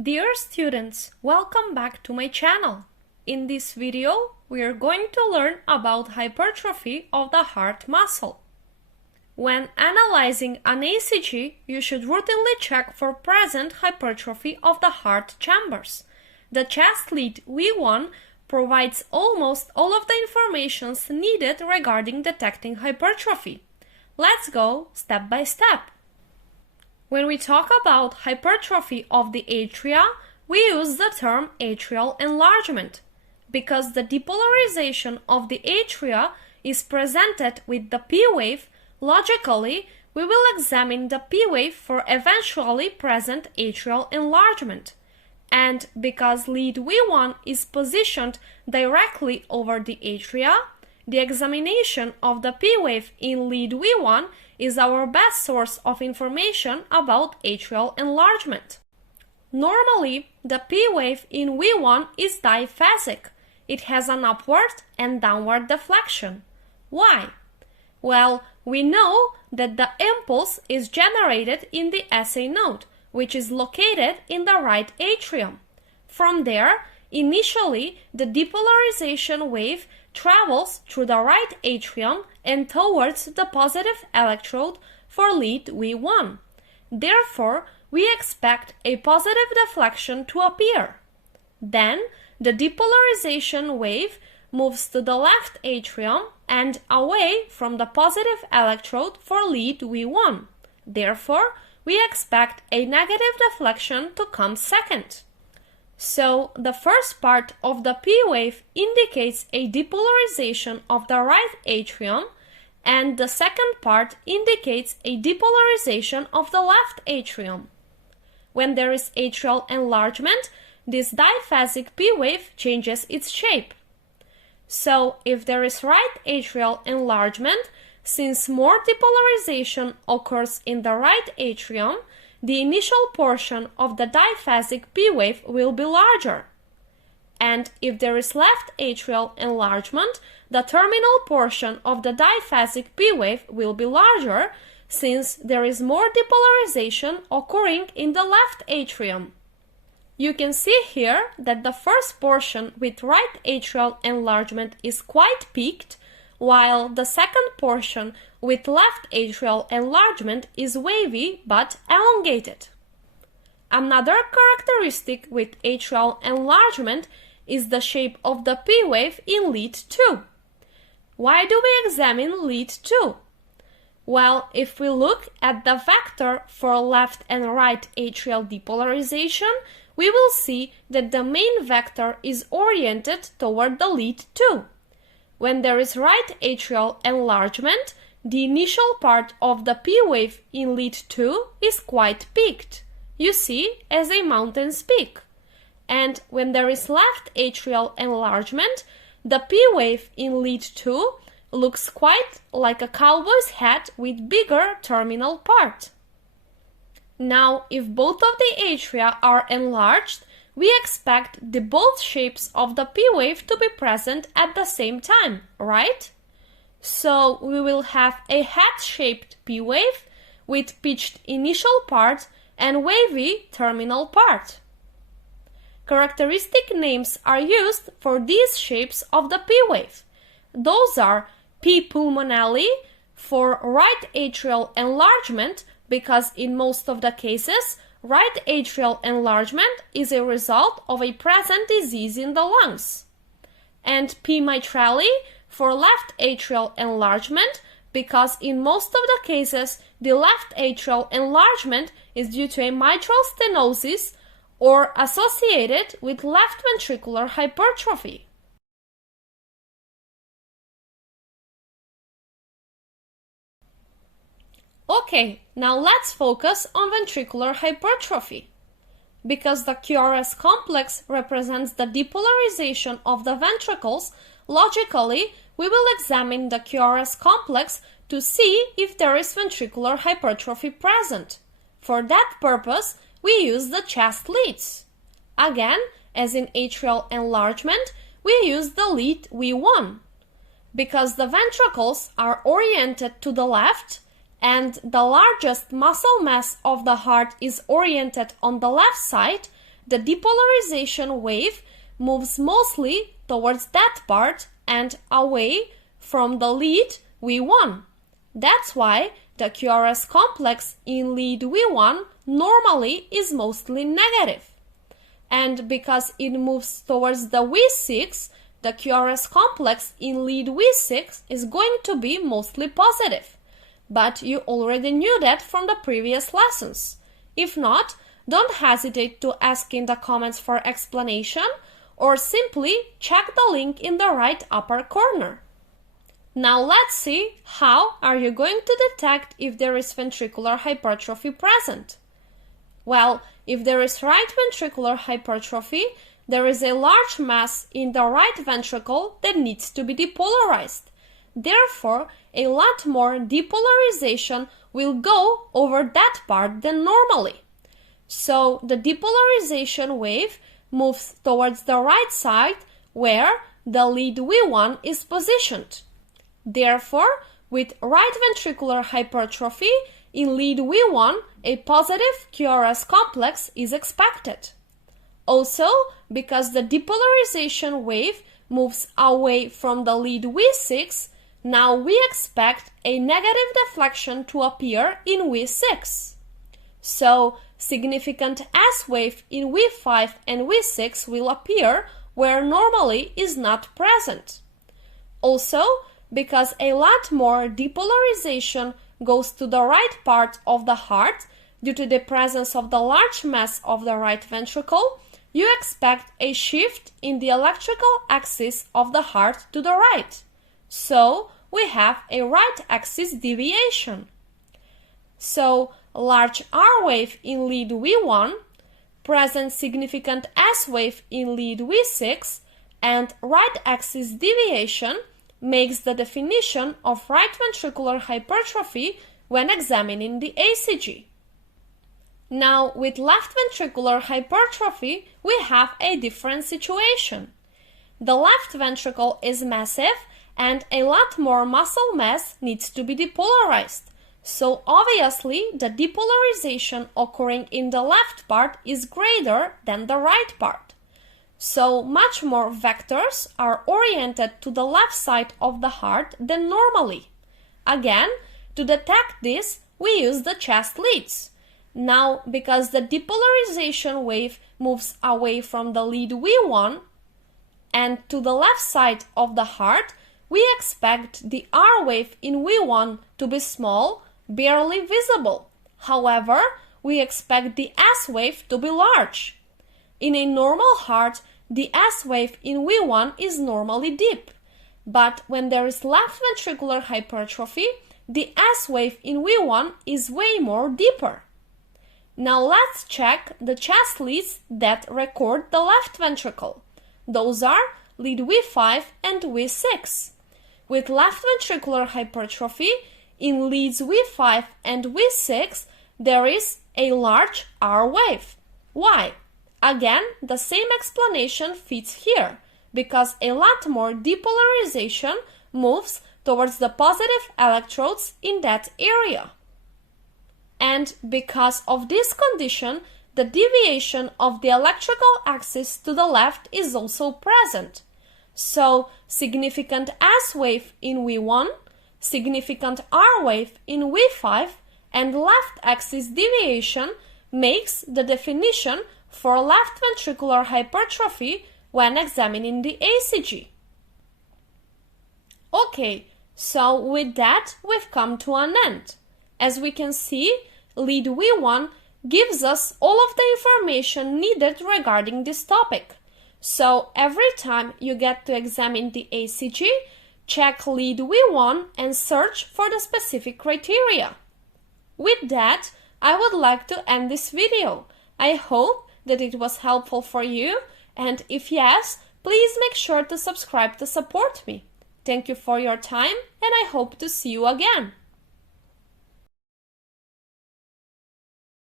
Dear students, welcome back to my channel. In this video, we are going to learn about hypertrophy of the heart muscle. When analyzing an ECG, you should routinely check for present hypertrophy of the heart chambers. The chest lead V1 provides almost all of the information needed regarding detecting hypertrophy. Let's go step by step. When we talk about hypertrophy of the atria, we use the term atrial enlargement. Because the depolarization of the atria is presented with the P wave, logically, we will examine the P wave for eventually present atrial enlargement. And because lead V1 is positioned directly over the atria, the examination of the P wave in lead V1 is our best source of information about atrial enlargement. Normally, the P wave in V1 is diphasic. It has an upward and downward deflection. Why? Well, we know that the impulse is generated in the SA node, which is located in the right atrium. From there, initially, the depolarization wave travels through the right atrium and towards the positive electrode for lead V1. Therefore, we expect a positive deflection to appear. Then, the depolarization wave moves to the left atrium and away from the positive electrode for lead V1. Therefore, we expect a negative deflection to come second. So, the first part of the P wave indicates a depolarization of the right atrium, and the second part indicates a depolarization of the left atrium. When there is atrial enlargement, this diphasic P wave changes its shape. So, if there is right atrial enlargement, since more depolarization occurs in the right atrium, the initial portion of the diphasic P wave will be larger. And if there is left atrial enlargement, the terminal portion of the diphasic P wave will be larger, since there is more depolarization occurring in the left atrium. You can see here that the first portion with right atrial enlargement is quite peaked, while the second portion with left atrial enlargement is wavy but elongated. Another characteristic with atrial enlargement is the shape of the P wave in lead 2. Why do we examine lead 2? Well, if we look at the vector for left and right atrial depolarization, we will see that the main vector is oriented toward the lead 2. When there is right atrial enlargement, the initial part of the P wave in lead 2 is quite peaked, you see, as a mountain's peak. And when there is left atrial enlargement, the P wave in lead 2 looks quite like a cowboy's hat with bigger terminal part. Now, if both of the atria are enlarged, we expect the both shapes of the P wave to be present at the same time, right? So we will have a hat-shaped P wave with pitched initial part and wavy terminal part. Characteristic names are used for these shapes of the P wave. Those are P pulmonary for right atrial enlargement, because in most of the cases, right atrial enlargement is a result of a present disease in the lungs. And P mitrale for left atrial enlargement, because in most of the cases, the left atrial enlargement is due to a mitral stenosis or associated with left ventricular hypertrophy. Okay, now let's focus on ventricular hypertrophy. Because the QRS complex represents the depolarization of the ventricles, logically, we will examine the QRS complex to see if there is ventricular hypertrophy present. For that purpose, we use the chest leads. Again, as in atrial enlargement, we use the lead V1. Because the ventricles are oriented to the left, and the largest muscle mass of the heart is oriented on the left side, the depolarization wave moves mostly towards that part and away from the lead V1. That's why the QRS complex in lead V1 normally is mostly negative. And because it moves towards the V6, the QRS complex in lead V6 is going to be mostly positive. But you already knew that from the previous lessons. If not, don't hesitate to ask in the comments for explanation or simply check the link in the right upper corner. Now let's see how are you going to detect if there is ventricular hypertrophy present. Well, if there is right ventricular hypertrophy, there is a large mass in the right ventricle that needs to be depolarized. Therefore, a lot more depolarization will go over that part than normally. So the depolarization wave moves towards the right side where the lead V1 is positioned. Therefore, with right ventricular hypertrophy in lead V1, a positive QRS complex is expected. Also, because the depolarization wave moves away from the lead V6, now we expect a negative deflection to appear in V6. So, significant S wave in V5 and V6 will appear where normally is not present. Also, because a lot more depolarization goes to the right part of the heart due to the presence of the large mass of the right ventricle, you expect a shift in the electrical axis of the heart to the right. So, we have a right axis deviation. So, large R wave in lead V1, present significant S wave in lead V6, and right axis deviation makes the definition of right ventricular hypertrophy when examining the ECG. Now, with left ventricular hypertrophy, we have a different situation. The left ventricle is massive and a lot more muscle mass needs to be depolarized. So obviously, the depolarization occurring in the left part is greater than the right part. So much more vectors are oriented to the left side of the heart than normally. Again, to detect this, we use the chest leads. Now, because the depolarization wave moves away from the lead V1 and to the left side of the heart, we expect the R wave in V1 to be small, barely visible. However, we expect the S wave to be large. In a normal heart, the S wave in V1 is normally deep. But when there is left ventricular hypertrophy, the S wave in V1 is way more deeper. Now let's check the chest leads that record the left ventricle. Those are lead V5 and V6. With left ventricular hypertrophy, in leads V5 and V6, there is a large R wave. Why? Again, the same explanation fits here, because a lot more depolarization moves towards the positive electrodes in that area. And because of this condition, the deviation of the electrical axis to the left is also present. So, significant S wave in V1, significant R wave in V5, and left axis deviation makes the definition for left ventricular hypertrophy when examining the ECG. Okay, so with that we've come to an end. As we can see, lead V1 gives us all of the information needed regarding this topic. So every time you get to examine the ECG, check lead V1 and search for the specific criteria. With that, I would like to end this video. I hope that it was helpful for you, and if yes, please make sure to subscribe to support me. Thank you for your time, and I hope to see you again.